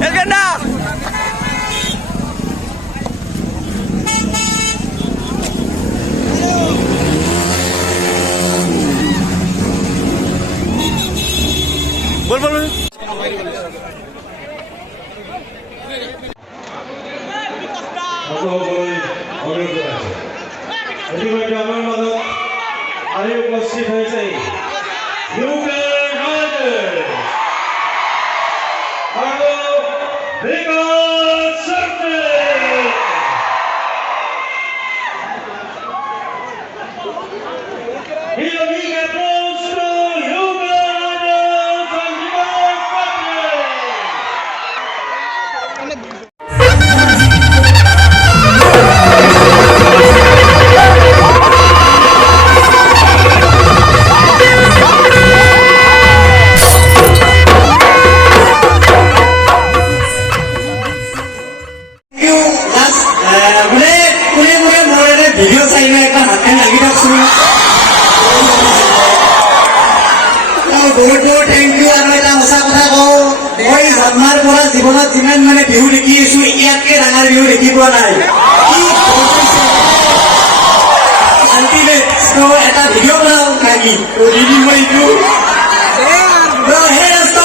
El ganda! বল আমার মতো আরে উপস্থিত হয়েছে ইউক্রেন রাইডার আরো বিগত শক্তি Amiga Posto, Uganda, ভিডিও চাইলে একটা হাতে লাগি রাখছো বহুত বহুত থেংক ইউ আৰু এটা সঁচা কথা কওঁ মই জন্মৰ পৰা জীৱনত যিমান মানে বিহু দেখি আছো ইয়াতকে ডাঙৰ বিহু দেখি পোৱা নাই আল্টিমেট এটা ভিডিঅ' বনাওঁ নাকি ৰিলিজ মই এইটো সেই ৰাস্তা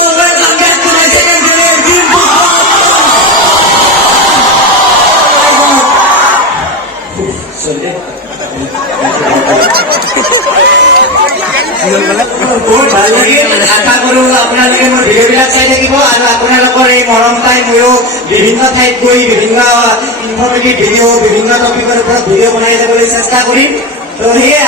বহুত ভাল লাগিল আশা কৰো আপোনালোকে মোৰ ভিডিঅ'বিলাক চাই থাকিব আৰু আপোনালোকৰ এই মৰম পাই ময়ো বিভিন্ন ঠাইত গৈ বিভিন্ন ইনফৰ্মেটিভ ভিডিঅ' বিভিন্ন টপিকৰ ওপৰত ভিডিঅ' বনাই যাবলৈ চেষ্টা কৰিম তো সেয়া